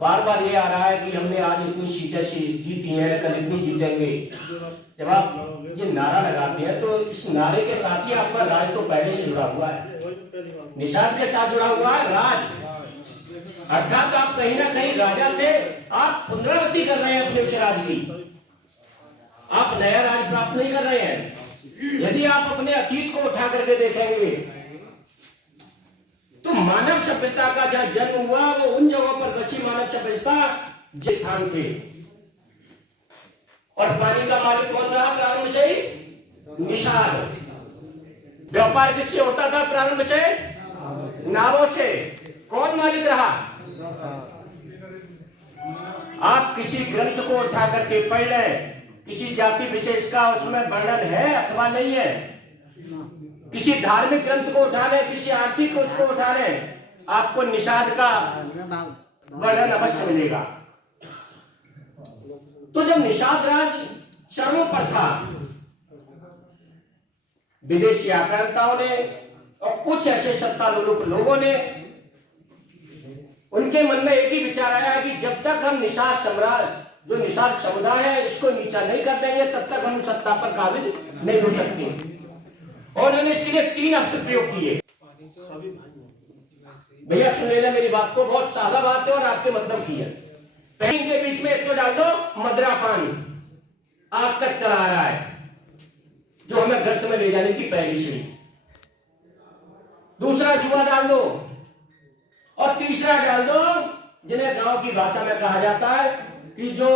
बार बार ये आ रहा है कि हमने आज इतनी सीटें जीती हैं, कल इतनी जीतेंगे। जब आप ये नारा लगाते हैं तो इस नारे के साथ ही आपका राज तो पहले से जुड़ा हुआ है, निषाद के साथ जुड़ा हुआ है राज, अर्थात आप कहीं ना कहीं राजा थे, आप पुनरावृत्ति कर रहे हैं अपने उस राज की, आप नया राज प्राप्त नहीं कर रहे हैं। यदि आप अपने अतीत को उठा करके देखेंगे तो मानव सभ्यता का जहां जन्म हुआ वो उन जगहों पर बची मानव सभ्यता जिस स्थान थे। और पानी का मालिक कौन रहा प्रारंभ से? निषाद। व्यापार किससे होता था प्रारंभ से? नावों से। कौन मालिक रहा? आप किसी ग्रंथ को उठा करके पढ़ लें, किसी जाति विशेष का उसमें वर्णन है अथवा नहीं है, किसी धार्मिक ग्रंथ को उठा लें, किसी आर्थिक को उसको उठा लें, आपको निषाद का वर्णन अवश्य मिलेगा। तो जब निषाद राज चरमों पर था, विदेशी आक्रांताओं ने और कुछ ऐसे सत्तारूढ़ लोगों ने, उनके मन में एक ही विचार आया है कि जब तक हम निषाद सम्राट जो निषाद समुदाय है इसको नीचा नहीं कर देंगे तब तक हम सत्ता पर काबिज नहीं हो सकते। और उन्होंने इसके लिए 3 अस्त्र प्रयोग किए। भैया सुन लेना मेरी बात को, बहुत सादा बात है और आपके मतलब की है। पहले इनके बीच में एक तो डाल दो मदरा पानी, आग तक चला रहा है, जो हमें गर्त में ले जाने की पहली सीढ़ी। दूसरा जुआ डाल दो और तीसरा डाल दो जिन्हें गांव की भाषा में कहा जाता है कि जो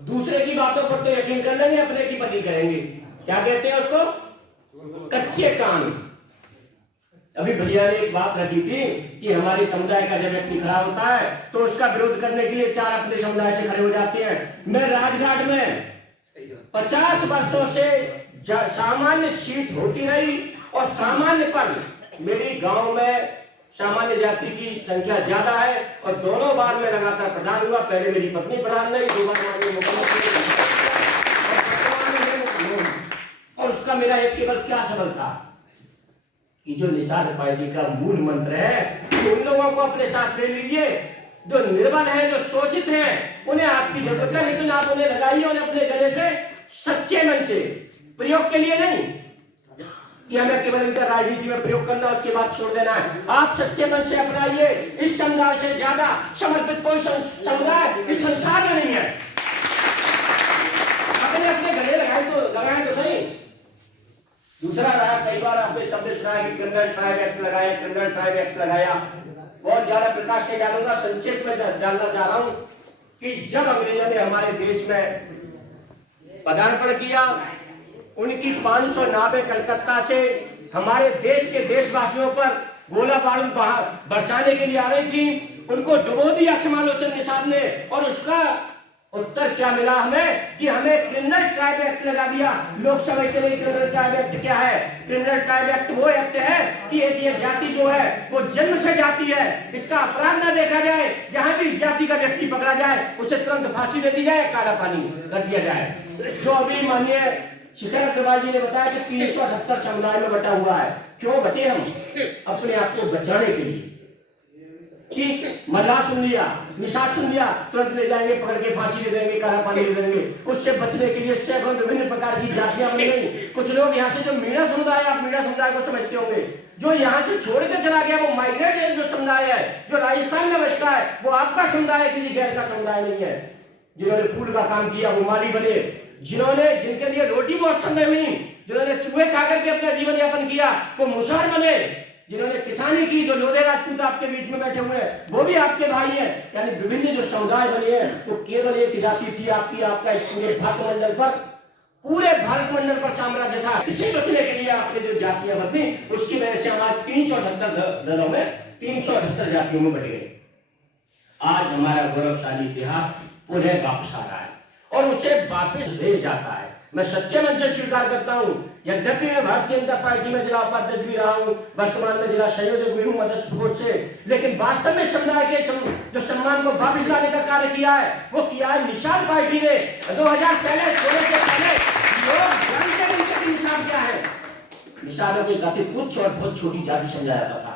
दूसरे की बातों पर तो यकीन कर लेंगे, अपने की पति करेंगे। क्या कहते हैं उसको? कच्चे कान। अभी भैया ने एक बात रखी थी कि हमारे समुदाय का जब व्यक्ति खड़ा होता है तो उसका विरोध करने के लिए 4 अपने समुदाय से खड़े हो जाते हैं। मैं राजघाट में 50 वर्षों से सामान्य सीट होती रही और सामान्य पर मेरी गांव में सामान्य जाति की संख्या ज्यादा है और दोनों बार में लगातार प्रधान हुआ। पहले मेरी पत्नी प्रधान रही, 2 बार मुख्यमंत्री, और उसका मेरा एक केवल क्या सबल था कि जो निषाद पार्टी का मूल मंत्र है कि उन लोगों को अपने साथ ले लीजिए जो निर्बल है, जो शोषित है, उन्हें आपकी जरूरत है, लेकिन आप उन्हें लगाइए और अपने गले से सच्चे मन से, प्रयोग के लिए नहीं कि हमें केवल इनका राजनीति में प्रयोग करना उसके बाद छोड़ देना है। आप सच्चे मन से अपनाइए। इस समुदाय से ज्यादा समर्पित कोई समुदाय इस संसार में नहीं है। अपने अपने गले लगाए तो सही। दूसरा रहा, कई बार आपने शब्द सुना है कि क्रिमिनल ट्राइब एक्ट लगाया, क्रिमिनल ट्राइब एक्ट लगाया। बहुत ज्यादा प्रकाश नहीं डालूंगा, संक्षेप में जानना चाह रहा हूं कि जब अंग्रेजों ने हमारे देश में पदार्पण किया, उनकी 500 नावें कलकत्ता से हमारे देश के देशवासियों पर गोला बारूद बरसाने के लिए आ रही थी। उनको डुबो दिया समालोचन निषाद ने, और उसका उत्तर क्या मिला हमें कि हमें क्रिमिनल ट्राइब एक्ट लगा दिया। लोग समझते नहीं क्रिमिनल ट्राइब एक्ट क्या है। क्रिमिनल ट्राइब एक्ट वो एक्ट है कि एक ये जाति जो है वो जन्म से जाति है, इसका अपराध न देखा जाए, जहां भी इस जाति का व्यक्ति पकड़ा जाए उसे तुरंत फांसी दे दी जाए, काला पानी कर दिया जाए। जो अभी माननीय शिखर अग्रवाल जी ने बताया कि 378 समुदाय में बटा हुआ है। क्यों बटे हम? अपने आप को बचाने के लिए कि मल्लाह सुन लिया, निषाद सुन लिया, तुरंत ले जाएंगे, पकड़ के फांसी दे देंगे, काला पानी दे देंगे। उससे बचने के लिए सैकड़ों विभिन्न प्रकार की जातियां बन गई। कुछ लोग यहाँ से, जो मीणा समुदाय, आप मीणा समुदाय को समझते होंगे, जो यहाँ से छोड़ के चला गया, वो माइग्रेट जो समुदाय है, जो राजस्थान में बसता है, वो आपका समुदाय है, किसी गैर का समुदाय नहीं है। जिन्होंने फूल का काम किया वो माली बने, जिनके लिए रोटी मौसम में हुई, जिन्होंने चूहे खा करके अपना जीवन यापन किया वो मुसहर बने, जिन्होंने किसानी की, जो लोधे राजपूत आपके बीच में बैठे हुए हैं वो भी आपके भाई हैं। यानी विभिन्न जो समुदाय बने हैं वो केवल एक जाति थी आपकी, आपका पूरे भारत मंडल पर साम्राज्य था। इसे बचने के लिए आपने जो जातियां बदली, उसकी वजह से हम आज 378 दलों में 378 जातियों में बढ़ गए। आज हमारा गौरवशाली इतिहास पुनः वापस आ रहा है और उसे वापस ले जाता है। मैं सच्चे मन से स्वीकार करता हूं, यद्यपि मैं भारतीय जनता पार्टी में जिला उपाध्यक्ष भी रहा हूं, वर्तमान में जिला संयोजक भी हूं मदरसा बोर्ड से, लेकिन वास्तव में समुदाय के जो सम्मान को वापस लाने का कार्य किया है वो किया है निषाद पार्टी ने। 2000 पहले से पहले लोग जानते नहीं थे निषाद क्या है। निषादों के कथित तुच्छ और बहुत छोटी जाति समझा जाता था।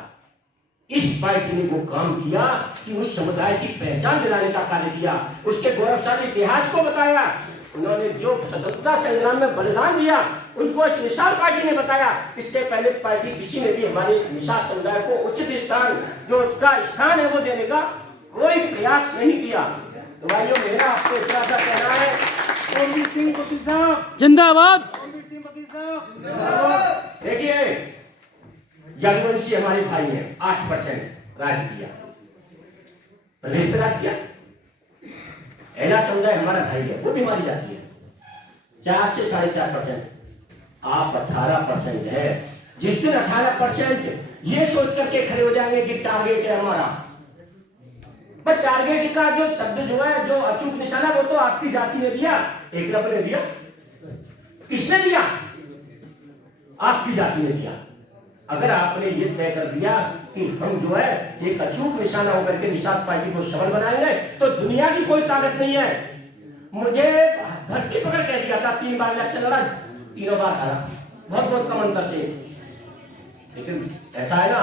इस पार्टी ने वो काम किया कि उस समुदाय की पहचान दिलाने का कार्य किया, उसके गौरवशाली इतिहास को बताया। उन्होंने जो स्वतंत्रता संग्राम में बलिदान दिया उनको इस निषाद पार्टी ने बताया। इससे पहले पार्टी किसी ने भी हमारे निषाद समुदाय को उचित स्थान, जो उसका स्थान है, वो देने का कोई प्रयास नहीं किया। तो भाइयों, मेरा आपको इतना सा कहना है, जिंदाबाद। देखिए, यदुवंशी हमारे भाई हैं, 8% राज किया, प्रदेश पे राज किया। एला समुदाय हमारा भाई है, वो भी हमारी जाति है, 4 से 4.5%। आप 18% है। जिस दिन 18% ये सोच करके खड़े हो जाएंगे कि टारगेट है हमारा, पर टारगेट का जो शब्द जो है, जो अचूक निशाना, वो तो आपकी जाति ने दिया, एकलव्य ने दिया। किसने दिया? आपकी जाति ने दिया। अगर आपने ये तय कर दिया कि हम जो है एक अचूक निशाना होकर के निषाद पार्टी को सबल बनाएंगे, तो दुनिया की कोई ताकत नहीं है। मुझे धरती पकड़ कह दिया था, 3 बार इलेक्शन लड़ा, 3 बार हारा, बहुत बहुत कम अंतर से। लेकिन ऐसा है ना,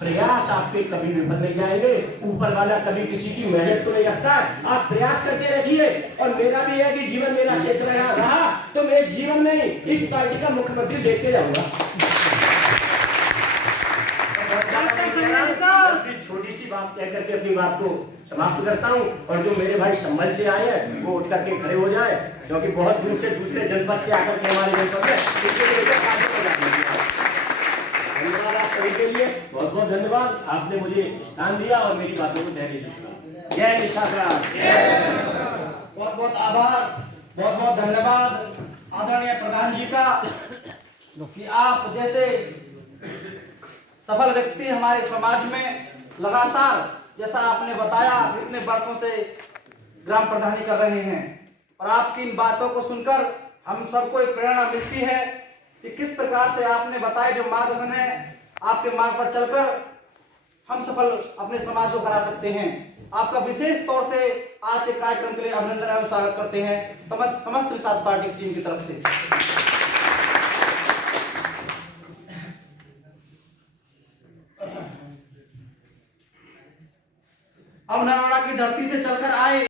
प्रयास आपके कभी विफल नहीं जाएंगे। ऊपर वाला कभी किसी की मेहनत को नहीं रखता। आप प्रयास करते रहिए। और मेरा भी है कि जीवन मेरा शेष रहा तो मैं इस जीवन में इस पार्टी का मुख्यमंत्री देखते जाऊंगा। छोटी सी बात कह करके अपनी बात को समाप्त करता हूं। और जो मेरे भाई संभल से आए हैं वो उठ करके खड़े हो जाए, क्योंकि बहुत दूर से दूसरे जनपद से आकर के हमारे जनपद में धन्यवाद आप सभी के लिए, बहुत बहुत धन्यवाद। आपने मुझे स्थान दिया और मेरी बातों को धैर्य से सुना। जय निषाद। बहुत बहुत आभार, बहुत बहुत धन्यवाद आदरणीय प्रधान जी का, कि आप जैसे सफल व्यक्ति हमारे समाज में लगातार, जैसा आपने बताया, इतने वर्षों से ग्राम प्रधानी कर रहे हैं। और आपकी इन बातों को सुनकर हम सबको एक प्रेरणा मिलती है कि किस प्रकार से आपने बताया, जो मार्गदर्शन है, आपके मार्ग पर चलकर हम सफल अपने समाज को करा सकते हैं। आपका विशेष तौर से आज के कार्यक्रम के लिए अभिनंदन एवं स्वागत करते हैं समस्त निषाद पार्टी टीम की तरफ से। अब नरोड़ा की धरती से चलकर आए